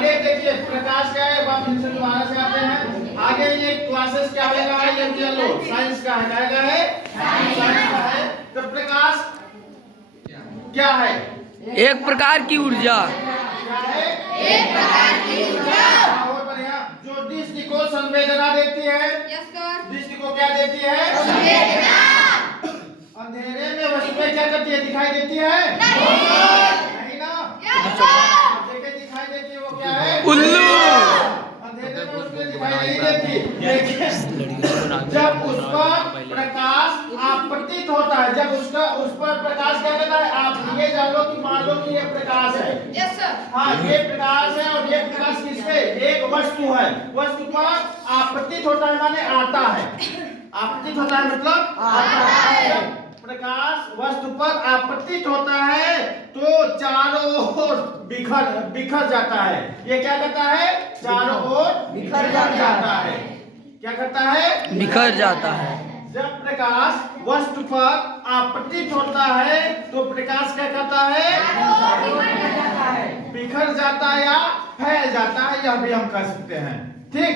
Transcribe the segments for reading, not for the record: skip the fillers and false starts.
आगे देखिए प्रकाश क्या है, आप इनसे दोबारा से आते हैं आगे। ये क्लासेस क्या लगा है, ये चलो साइंस का है, क्या है साइंस का है। तो प्रकाश क्या है, एक प्रकार की ऊर्जा। क्या है, एक प्रकार की ऊर्जा। बहुत बढ़िया। जो दृष्टि को संवेदना देती है, दृष्टि को क्या देती है, संवेदना। अंधेरे में वस्तुएं क्या करती है, दिखाई देती है नहीं ना, देखे दिखाई देती है, वो क्या है, उल्लू। अंधेरे में वस्तुएं दिखाई नहीं देती। लेकिन जब उस पर प्रकाश आपतित होता है, जब उसका उस पर प्रकाश क्या करता है, आप ये जान लो कि मान लो कि ये प्रकाश है, यस सर। हाँ ये प्रकाश है, और ये प्रकाश किस पे, एक वस्तु है, वस्तु पर आपतित होता है माने आता है, आपतित होता है मतलब आता है। प्रकाश वस्तु पर आपतित होता है तो चारों ओर बिखर जाता है। ये क्या करता है, चारों ओर बिखर जाता है। क्या करता है, बिखर जाता है। जब प्रकाश वस्तु पर आपतित होता है तो प्रकाश क्या करता है, बिखर जाता है या फैल जाता है, यह भी हम कह सकते हैं। ठीक,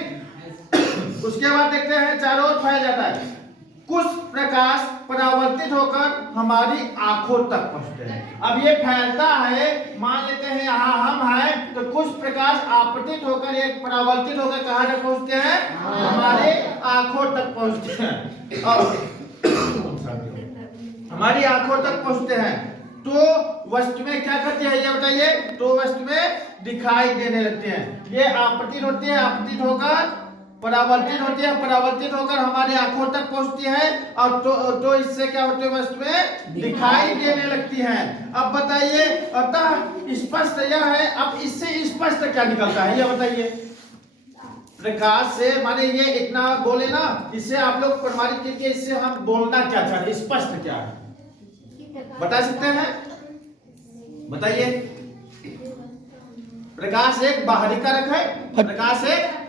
उसके बाद देखते हैं चारों ओर फैल जाता है। कुछ प्रकाश परावर्तित होकर हमारी आंखों तक पहुंचते हैं। अब ये फैलता है, मान लेते हैं यहाँ हम हैं, तो कुछ प्रकाश आपतित होकर एक परावर्तित होकर कहाँ तक पहुंचते हैं, हमारे आंखों तक पहुंचते हैं, और हमारी आंखों तक पहुंचते हैं तो वस्तु में क्या करती है, ये बताइए, तो वस्तु में दिखाई देने लगते हैं। ये आपतित होती है, आपतित होकर परावर्तित होती है, परावर्तित होकर हमारी आंखों तक पहुंचती है, और तो इससे क्या होती है, वस्तु में दिखाई देने लगती है। अब बताइए, अतः स्पष्ट यह है, अब इससे स्पष्ट क्या निकलता है, यह बताइए। प्रकाश से माने ये इतना बोले ना, इससे आप लोग प्रमाणित कीजिए, इससे हम बोलना क्या चाहते हैं, स्पष्ट क्या है बता सकते हैं, बताइए। प्रकाश एक बाहरी कारक है, प्रकाश एक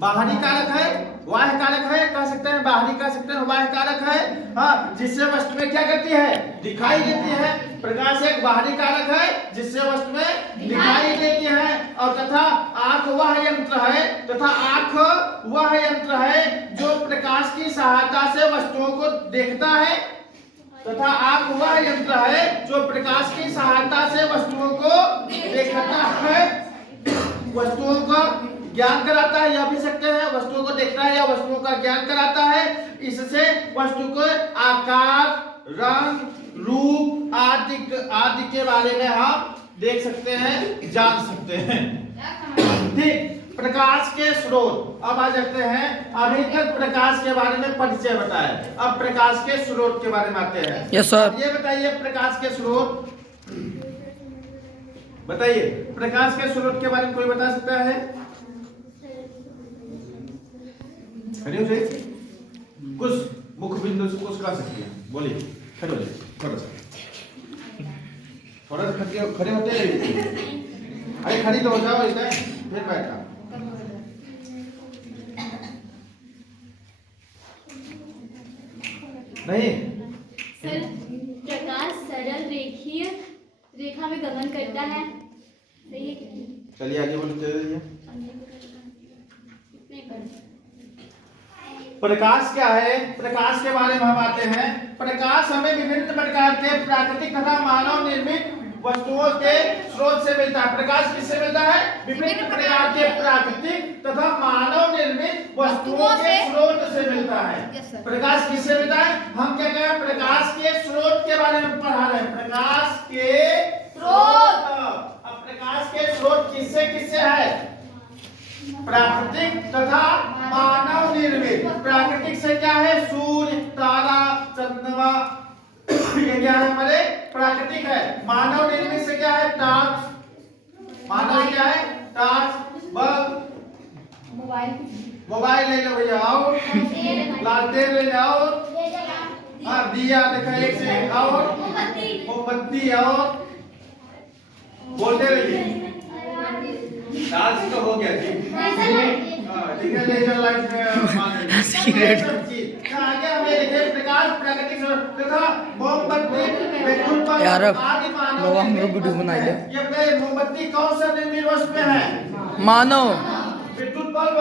बाहरी कारक है, बाह्य कारक है, कह सकते हैं बाहरी, कह सकते हैं बाह्य कारक है, हाँ, जिससे वस्तु में क्या करती है, दिखाई देती है। प्रकाश एक बाहरी कारक है जिससे वस्तु में दिखाई देती है, और तथा आंख वह यंत्र है, तथा आंख वह यंत्र है जो प्रकाश की सहायता से वस्तुओं को देखता है, तथा आंख वह यंत्र है जो प्रकाश की सहायता से वस्तुओं को देखता है, वस्तुओं का ज्ञान कराता है, यह भी सकते हैं, वस्तुओं को देखता है या वस्तुओं का ज्ञान कराता है। इससे वस्तु को आकार, रंग, रूप आदि के बारे में हम देख सकते हैं, जान सकते हैं। ठीक, प्रकाश के स्रोत। अब आ जाते हैं, अभी तक प्रकाश के बारे में परिचय बताया, अब प्रकाश के स्रोत के बारे में आते हैं। Yes sir. ये बताइए प्रकाश के स्रोत, बताइए प्रकाश के स्रोत के बारे में कोई बता सकता है, कुछ मुख्य बिंदु से कुछ कह सकते हैं, बोलिए, खड़े हो जाइए, थोड़ा सा खड़े होते रहिए, अरे खड़ी तो हो जाओ, इधर फिर बैठा। नहीं सर, प्रकाश सरल रेखीय रेखा में गमन करता है, सही है? चलिए आगे बोलते रहिए। प्रकाश क्या है, प्रकाश के बारे में हम आते हैं। प्रकाश हमें विभिन्न प्रकार के प्राकृतिक तथा मानव निर्मित वस्तुओं के स्रोत से मिलता है। प्रकाश किससे मिलता है, विभिन्न प्रकार के प्राकृतिक तथा मानव निर्मित वस्तुओं के स्रोत से मिलता है। प्रकाश किससे मिलता है, हम क्या कहें, प्रकाश के स्रोत के बारे में पढ़ा रहे हैं, प्रकाश के स्रोत। अब प्रकाश के स्रोत किससे किससे है, प्राकृतिक तथा मानव निर्मित। प्राकृतिक से क्या है, सूर्य, तारा, चंद्रमा, ये क्या है हमारे प्राकृतिक है। मानव निर्मित से क्या है, टॉर्च, मानव क्या है, टॉर्च, बल्ब, मोबाइल ले लो भैया, आओ, लालटेन ले आओ, हाँ दिया देखा एक से एक, आओ मोमबत्ती, आओ, बोलते रहिए। टॉर्च तो हो गया जी, ठीक है, लेजर लाइट में आगे हमें लिखे प्रकाश प्राकृतिक तथा मोमबत्ती विद्युत यार आदि मानव हम लोग वीडियो बनाए, ये मोमबत्ती कौन सा निर्मित वस्तु में है, मानव। विद्युत बल्ब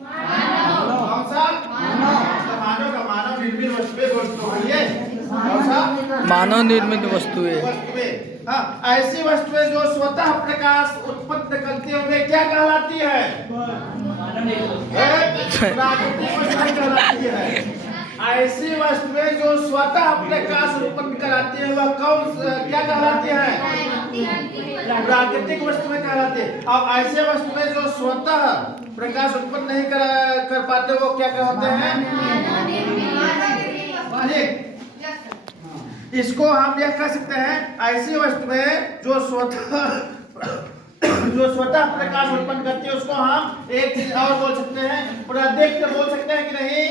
कौन सा? मानव का मानव निर्मित वस्तुएं बोलिए कौन सा? मानव निर्मित वस्तुएं। हाँ, ऐसी वस्तुएं जो स्वतः प्रकाश उत्पन्न करती है वे क्या कहलाती है? प्राकृतिक वस्तुएं कहलाती है। ऐसी वस्तुएं जो स्वतः प्रकाश उत्पन्न कराती है वह क्या कहलाती है? प्राकृतिक वस्तुएं कहलाती है। अब ऐसे वस्तुएं जो स्वतः प्रकाश उत्पन्न नहीं कर पाते वो क्या कहते हैं? इसको हम यह कह सकते हैं ऐसी वस्तुएं जो स्वतः प्रकाश उत्पन्न करती है उसको हम एक चीज और बोल सकते हैं, प्रदीप्त बोल सकते हैं कि नहीं?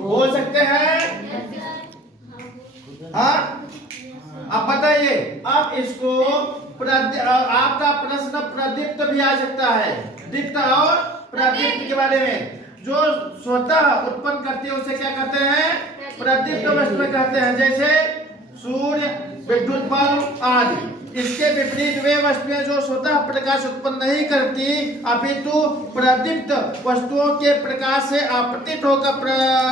बोल सकते हैं। हाँ, अब बताइए, अब इसको आपका प्रश्न प्रदीप्त भी आ सकता है, दीप्त और प्रदीप्त के बारे में। जो स्वतः उत्पन्न करती है उसे क्या कहते हैं? प्रदीप्त वस्तुएं कहते हैं, जैसे सूर्य, विद्युत बल्ब आदि। इसके विपरीत वे वस्तुएं जो स्वतः प्रकाश उत्पन्न नहीं करती अपितु प्रदीप्त वस्तुओं के प्रकाश से आपतित होकर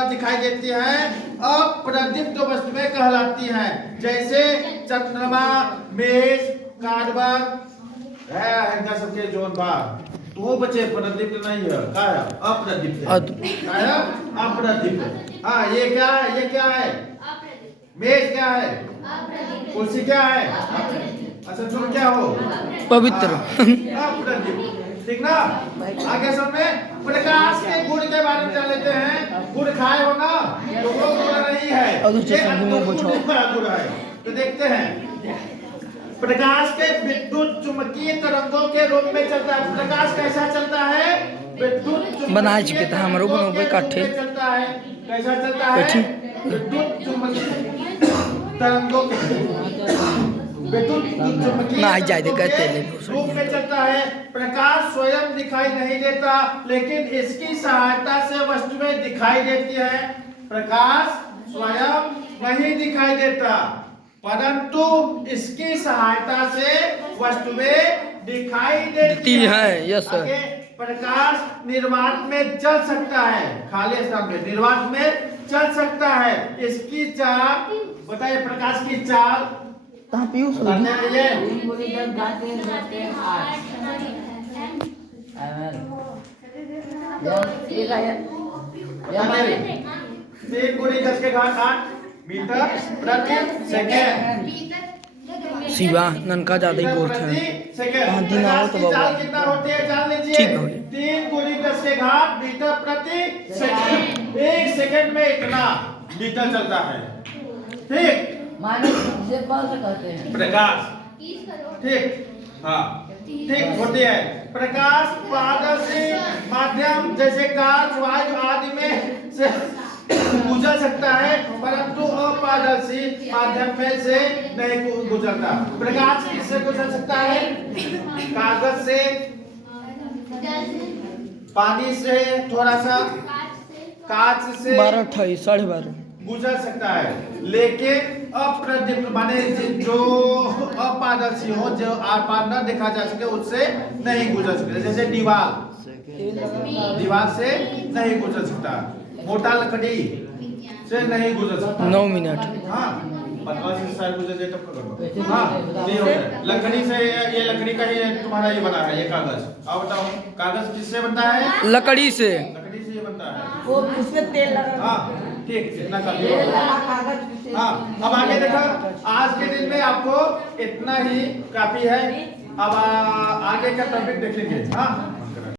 दिखाई देती हैं, अप्रदीप्त वस्तुएं कहलाती हैं, जैसे चंद्रमा, मेष, कार्बन है इनका सबके जोन भाग। तो वो बच्चे प्रदीप्त नहीं है, क्या है? अप्रदीप्त है। अप्रदीप्त। हाँ, ये क्या है? ये क्या है? मेष क्या है? कुर्सी क्या है? अच्छा, तुम क्या हो? पवित्र। अप्रदीप्त। ठीक ना? आगे समझ में प्रकाश के गुण के बारे में जान लेते हैं। गुण खाए हो ना, तो वो गुण नहीं है, ये गुण है। तो देखते हैं, प्रकाश के विद्युत चुंबकीय तरंगों के रूप में चलता है। प्रकाश कैसा चलता है? विद्युत बना चुके थे हमारे को इकट्ठे चलता है। कैसा चलता है? विद्युत चुंबकीय तरंगों के विद्युत चुंबकीय रूप में चलता है। प्रकाश स्वयं दिखाई नहीं देता, लेकिन इसकी सहायता से वस्तुएं दिखाई देती है। प्रकाश स्वयं नहीं दिखाई देता, परंतु इसकी सहायता से वस्तुएं दिखाई देती है। Yes sir. प्रकाश निर्वात में चल सकता है, खाली स्थान में निर्वात में चल सकता है। इसकी चाल बताइए, प्रकाश की चाल पीयूष तीन गुनी 10 के घात 8 मीटर प्रति सेकेंड। शिवा ननका ज्यादा ही बोलते हैं। प्रकाश की चाल कितना होती है जान लीजिए, 3 गुनी 10 के घात मीटर प्रति सेकेंड। 1 सेकेंड में इतना मीटर चलता है। ठीक, प्रकाश ठीक, हाँ ठीक होती है। प्रकाश पारदर्शी माध्यम जैसे कांच, वायु आदि में से गुजर सकता है, परंतु अपारदर्शी माध्यम में से नहीं गुजरता। प्रकाश किससे गुजर सकता है? कागज से, पानी से, थोड़ा सा कांच से 12:28 12:30 गुजर सकता है, लेकिन अप्रदीप्त माने जो अपारदर्शी हो, जो आर पार न देखा जा सके उससे नहीं गुजर सकता। जैसे दीवार से नहीं गुजर सकता, मोटा लकड़ी से नहीं गुजर सकता। 9 मिनट। हाँ, पतला से शायद गुजर जाए तब करो। हाँ, नहीं होता। लकड़ी से, ये लकड़ी का ही तुम्हारा ये बना है, ये कागज। अब बताओ, कागज किससे बनता है? लकड़ी से। लकड़ी से ये बनता है। वो उसमें तेल लगा। हाँ ठीक, इतना काफी। हाँ, अब आगे देखो, आज के दिन में आपको इतना ही काफी है। अब आगे का टॉपिक देखेंगे। हाँ।